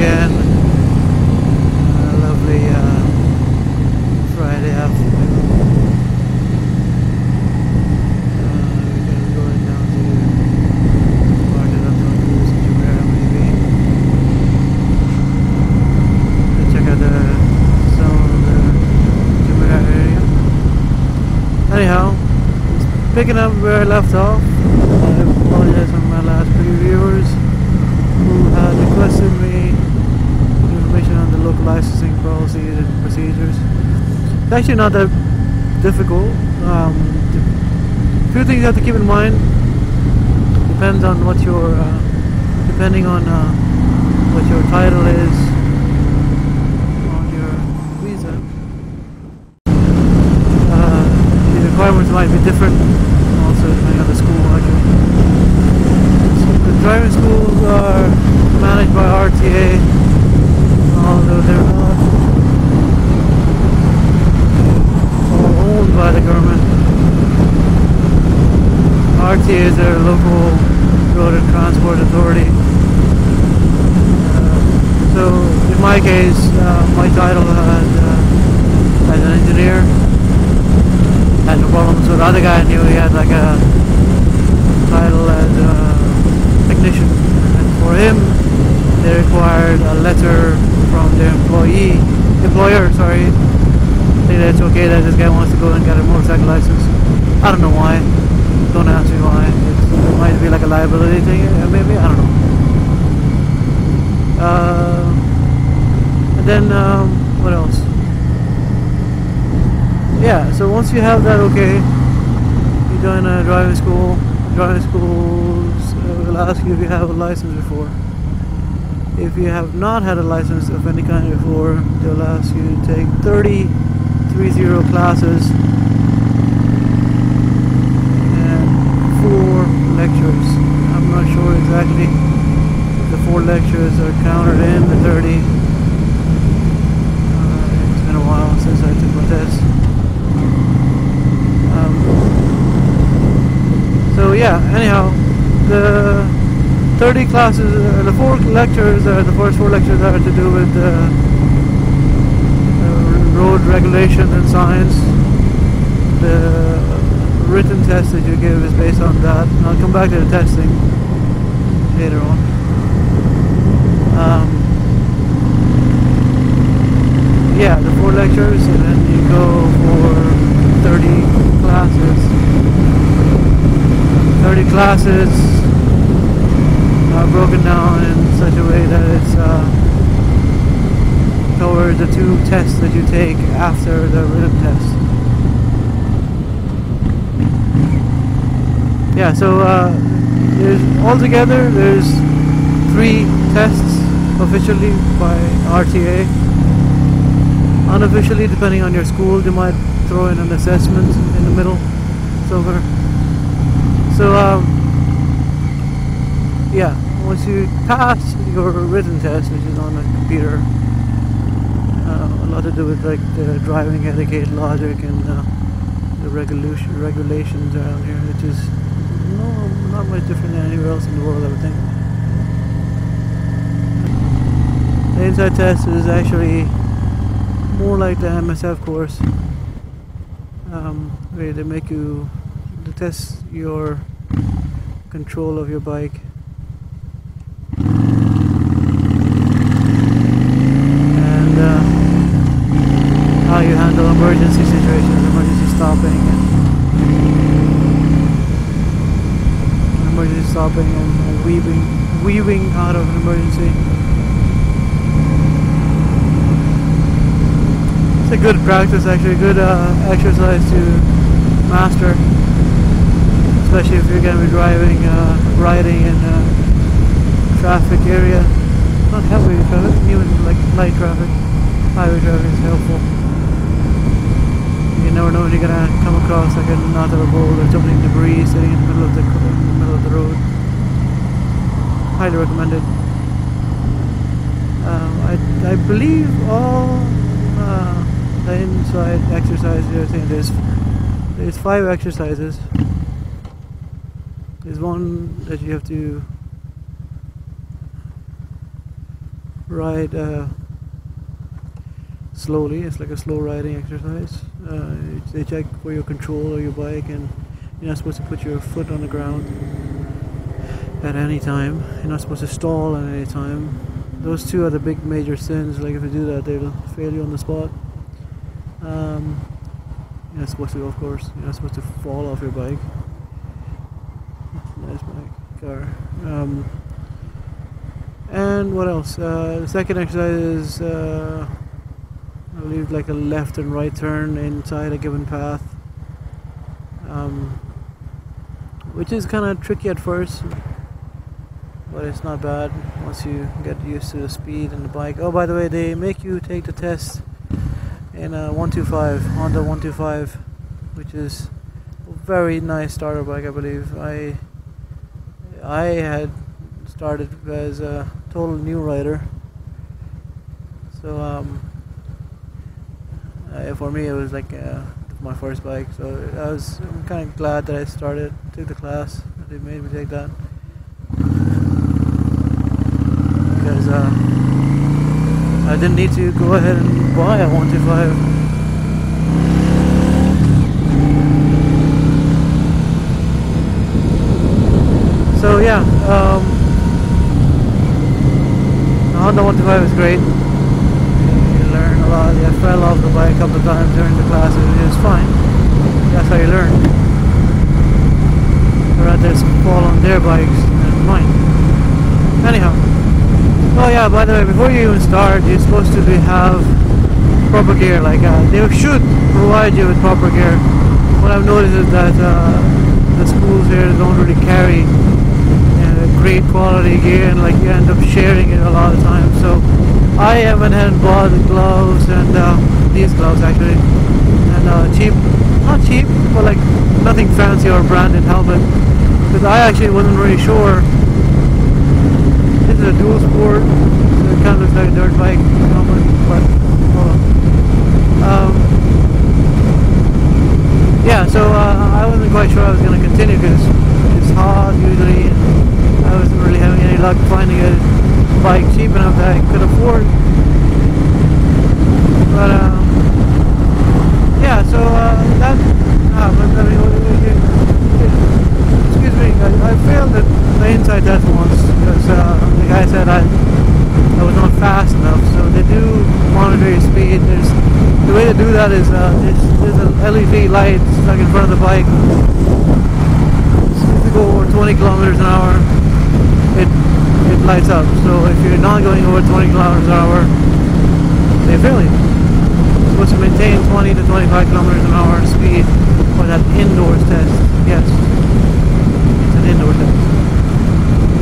again. Lovely Friday afternoon. We're going down to Market up on Jumeirah maybe. Check out some of the Jumeirah area. Anyhow, picking up where I left off. I apologize on my last few viewers who had requested me information on the local licensing policies and procedures. It's actually not that difficult. A few things you have to keep in mind. Depends on what your depending on what your title is on your visa. The requirements might be different. Also depending on the school actually. The driving schools are managed by RTA, although they're not all owned by the government. RTA is their local road and transport authority. So in my case, my title as an engineer, had no problems. So the other guy I knew, he had like a title as a technician, and for him they required a letter from the employer, sorry, saying that it's okay that this guy wants to go and get a motorcycle license. I don't know why, don't ask me why. It might be like a liability thing, maybe, I don't know. And then what else? Yeah, so once you have that okay, you join a driving school. Driving schools will ask you if you have a license before. If you have not had a license of any kind before, they'll ask you to take 30 classes and 4 lectures. I'm not sure exactly if the 4 lectures are counted in the 30. It's been a while since I took my test. So yeah, anyhow, the 30 classes, the 4 lectures, the first 4 lectures are to do with road regulations and science. The written test that you give is based on that. And I'll come back to the testing later on. Yeah, the 4 lectures, and then you go for 30 classes. 30 classes are broken down in such a way that it's covers the 2 tests that you take after the written test. Yeah, so there's altogether there's 3 tests officially by RTA. Unofficially, depending on your school, they might throw in an assessment in the middle somewhere. So yeah, once you pass your written test, which is on a computer, a lot to do with like the driving etiquette, logic, and the regulations around here, which is not much different than anywhere else in the world, I would think. The inside test is actually more like the MSF course, where they make you to test your control of your bike. And how you handle emergency situations, emergency stopping and weaving out of an emergency. It's a good practice, actually, good exercise to master, especially if you're going to be riding in traffic area, not heavy traffic, even like light traffic. Highway traffic is helpful. You never know when you're going to come across like a knot of a bowl or something, debris sitting in the middle of the road. Highly recommended. I believe all the inside exercises, I think there's 5 exercises. There's one that you have to ride slowly. It's like a slow riding exercise. They check for your control of your bike, and you're not supposed to put your foot on the ground at any time. You're not supposed to stall at any time. Those two are the big major sins. Like if you do that, they'll fail you on the spot. You're not supposed to, of course. You're not supposed to fall off your bike. Nice bike, car. And what else? The second exercise is I believe like a left and right turn inside a given path, which is kind of tricky at first, but it's not bad once you get used to the speed and the bike. Oh, by the way, they make you take the test in a 125, Honda 125, which is a very nice starter bike, I believe. I had started as a total new rider, so for me it was like my first bike, so I'm kind of glad that I took the class. They made me take that because I didn't need to go ahead and buy a 125. So yeah, the Honda 125 is great. You learn a lot. I fell off the bike a couple of times during the classes. It was fine. That's how you learn. I'd rather fall on their bikes than mine. Anyhow. Oh yeah, by the way, before you even start, you're supposed to have proper gear. Like they should provide you with proper gear. What I've noticed is that the schools here don't really carry great quality gear, and like you end up sharing it a lot of times. So I went ahead and bought the gloves, and these gloves actually, and cheap, not cheap, but like nothing fancy or branded helmet, because I actually wasn't really sure. This is a dual sport, so it kind of looks like a dirt bike helmet, but yeah, so I wasn't quite sure I was going to continue because it's hard usually. I wasn't really having any luck finding a bike cheap enough that I could afford. But yeah, so that. Excuse me, I failed the inside test once because the guy said I was not fast enough. So they do monitor your speed. The way to do that is there's an LED light stuck in front of the bike. So if you go over 20 kilometers an hour, it lights up. So if you're not going over 20 kilometers an hour, they fail you. You're supposed to maintain 20 to 25 kilometers an hour speed for that indoors test. Yes, it's an indoor test.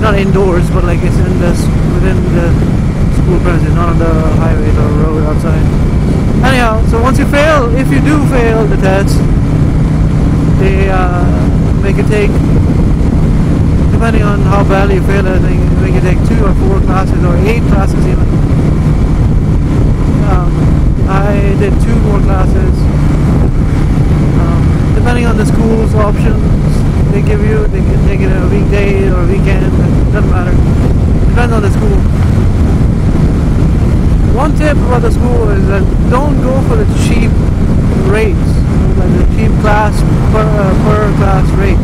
Not indoors, but like it's within the school premises, not on the highway or road outside. Anyhow, so once you fail, if you do fail the test, they make you take, depending on how badly you fail it, they make you take 2 or 4 classes or 8 classes even. I did 2 more classes. Depending on the school's options they give you, they can take it a weekday or a weekend, it doesn't matter. Depends on the school. One tip about the school is that don't go for the cheap rates, like the cheap class per class rate.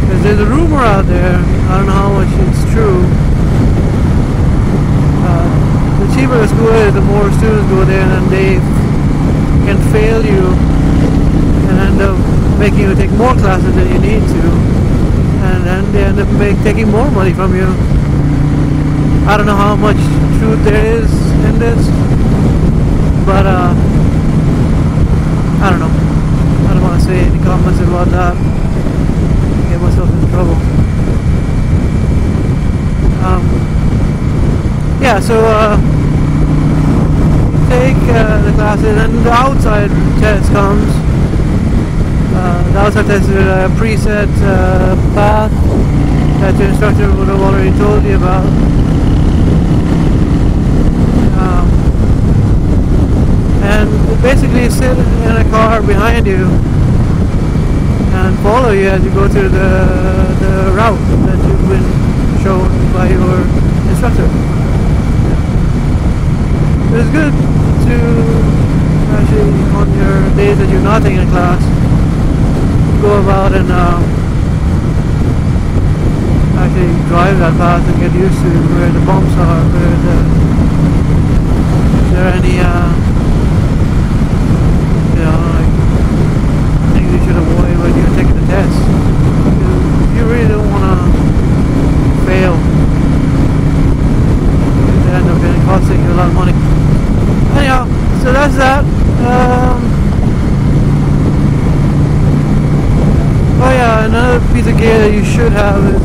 Because there's a rumor out there, I don't know how much it's true. The cheaper the school is, the more students go there, and they can fail you and end up making you take more classes than you need to, and then they end up taking more money from you. I don't know how much truth there is in this, but I don't know. I don't want to say any comments about that. Get myself in trouble. Yeah, so take the classes, and the outside test comes. The outside test is a preset path that your instructor would have already told you about. And basically sit in a car behind you and follow you as you go through the route that you've been shown by your instructor. it's good to actually, on your days that you're not taking a class, go about and actually drive that path and get used to where the bumps are, where if there are any like things you should avoid when you're taking the test. You really don't want to fail. It end up costing you a lot of money. Anyhow, so that's that. Oh yeah, another piece of gear that you should have is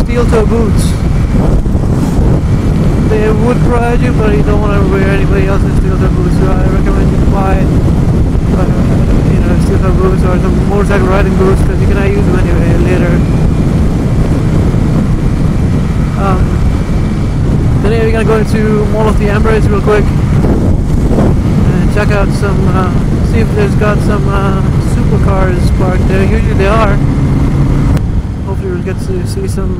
steel toe boots. They would provide you, but you don't want to wear anybody else's steel toe boots, so I recommend you buy steel toe boots or some motorcycle riding boots, because you cannot use them anyway later. Today we're going to go into Mall of the Emirates real quick and check out some, see if there's got some supercars parked there. Usually they are. Hopefully we'll get to see some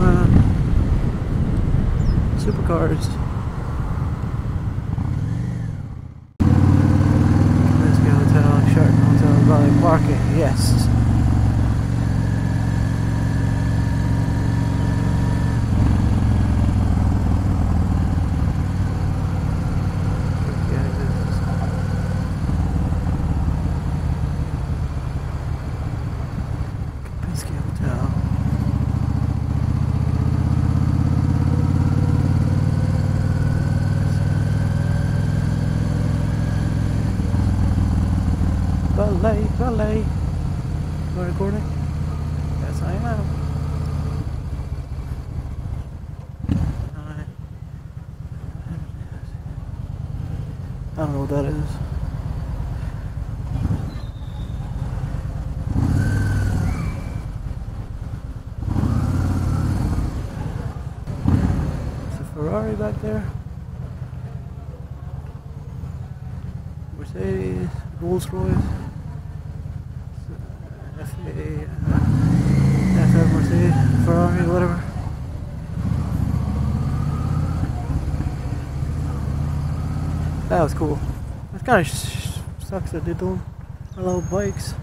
supercars. Whiskey Hotel, Sheraton Hotel, Valley Parking, yes. Valet. Am I recording? Yes, I am. I don't know what that is. There's a Ferrari back there. Mercedes, Rolls Royce. Mercedes, Ferrari, whatever. That was cool. It kind of sucks that they don't allow bikes.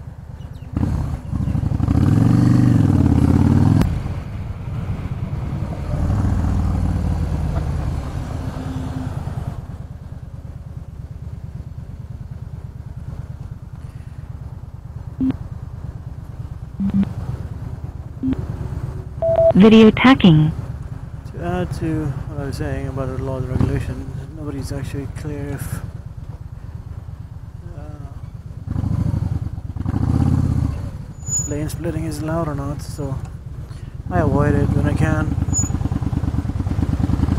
Video tacking. To add to what I was saying about the laws and regulations, nobody's actually clear if lane splitting is allowed or not, so I avoid it when I can.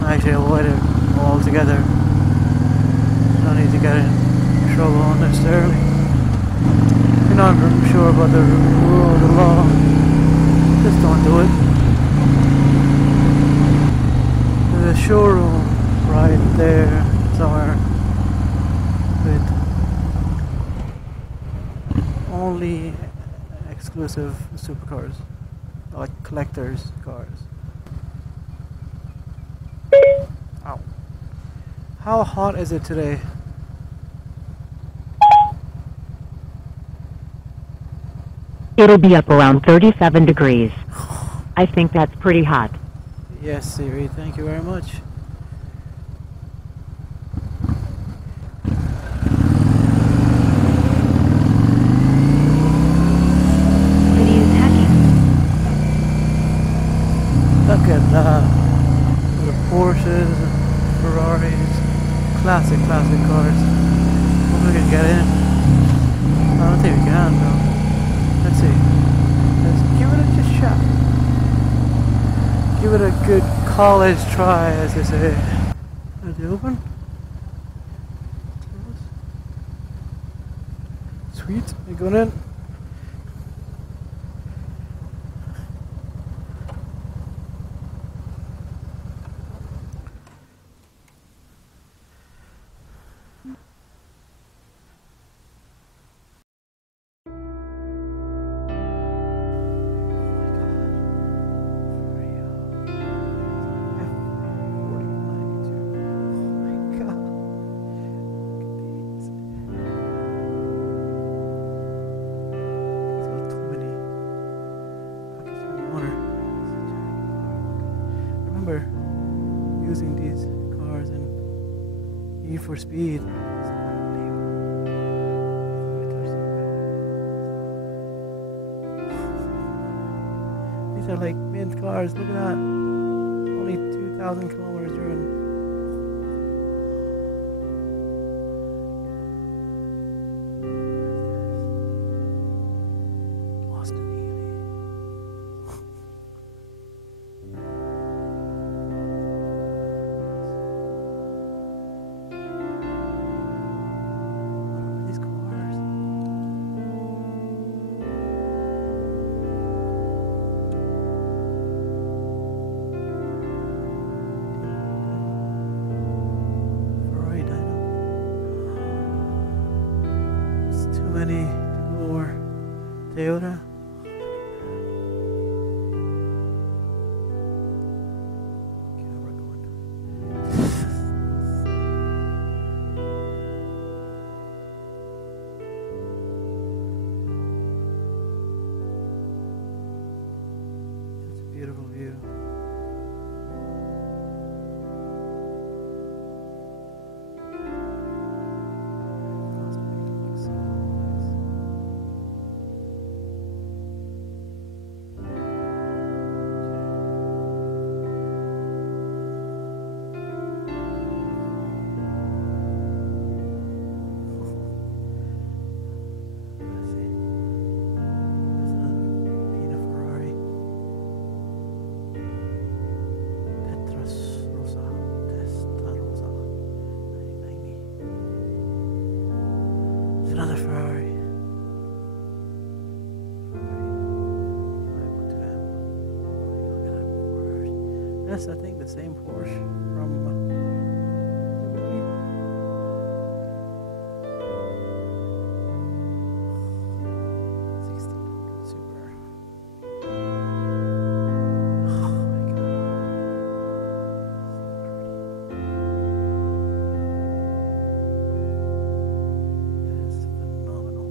I actually avoid it altogether. No need to get in trouble unnecessarily. If you're not sure about the rule or the law, just don't do it. There's a showroom right there somewhere with only exclusive supercars, like collectors' cars. Ow. How hot is it today? It'll be up around 37 degrees. I think that's pretty hot. Yes, Siri, thank you very much. Video tacking. Look at that. The Porsches, Ferraris, classic cars. Hope we can get in. I don't think we can though. Let's see. Let's give it a shot. Give it a good college try, as they say. Are they open? Sweet, you going in? using these cars in Need for Speed. It's unbelievable. Let me touch some. These are like mint cars. Look at that. Only 2,000 kilometers driven. Lost in Ely. What are these cars? Ferrari dyno. It's too many to go over. Toyota. Camera going. Such a beautiful view. Must be looks so nice. Let's see. That's another Pina Ferrari. Testarossa. 1990. It's another Ferrari. Ferrari 512M. Look at that Porsche. That's, I think, the same Porsche from Super. Oh my god. That is phenomenal.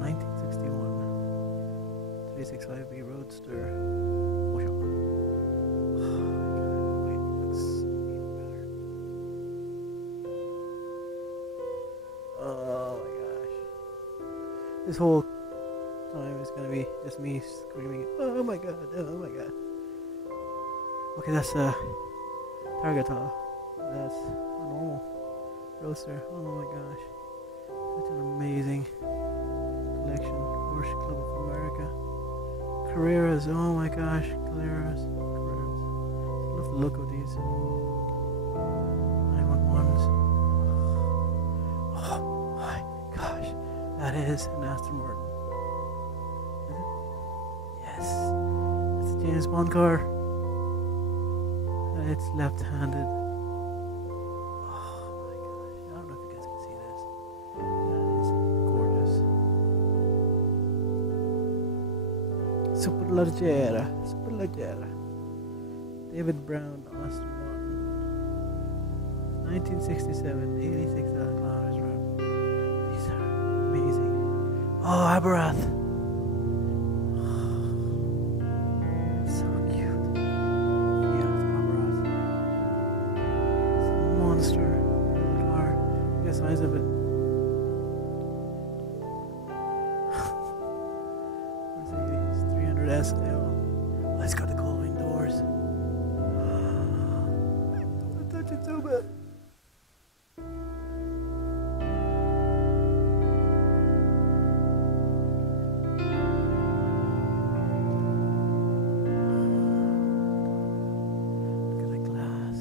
1961. 365B Roadster. Oh my god. Wait, it looks even better. Oh my gosh. This whole time is gonna be just me screaming, oh my god, oh my god. Okay, that's a Targetall. That's a normal Roadster. Oh my gosh. Such an amazing collection. Porsche Club of America. Carreras, oh my gosh, Carreras. I love the look of these 911s. Oh my gosh, that is an Aston Martin. Is it? Yes, it's a James Bond car. And it's left-handed. Oh my gosh, I don't know if you guys can see this. That is gorgeous. Superleggera. David Brown, Aston Martin. 1967, 86,000 kilometers run. These are amazing. Oh, Aberrath. It's so cute. Yeah, it's Aberrath. It's a monster little car. Look at the size of it. Mercedes 300 SL. Oh, it's got the gullwing doors. I want to touch it so bad. Look at the glass.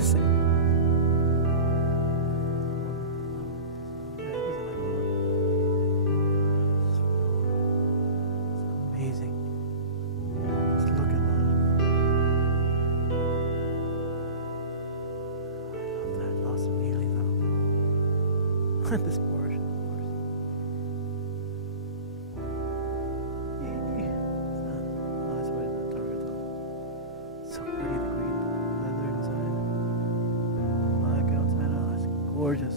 Same. Amazing. Just look at that. I love that. Awesome Healy though. This Porsche, of course. Oh, that's why that target though. So pretty, the green leather inside. Black outside. Oh, it's gorgeous.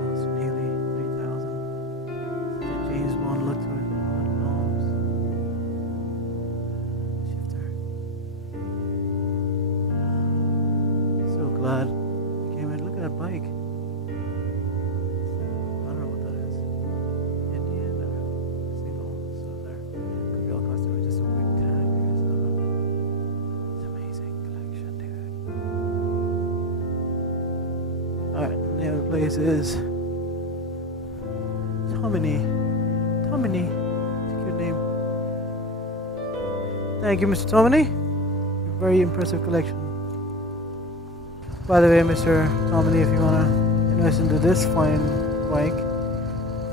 Awesome Healy 3000. Such a James Bond look to it. Little knobs. Shifter. So glad I came in. Look at that bike. I don't know what that is. Indian or single cylinder. Could be all custom. It's just a big tag. It's amazing collection, dude. Alright, the name of the place is Tomini. Tomini. It's a cute name. Thank you, Mr. Tomini. Very impressive collection. By the way, Mr. Tomini, if you wanna invest into this fine bike,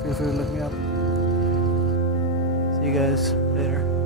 feel free to look me up. See you guys later.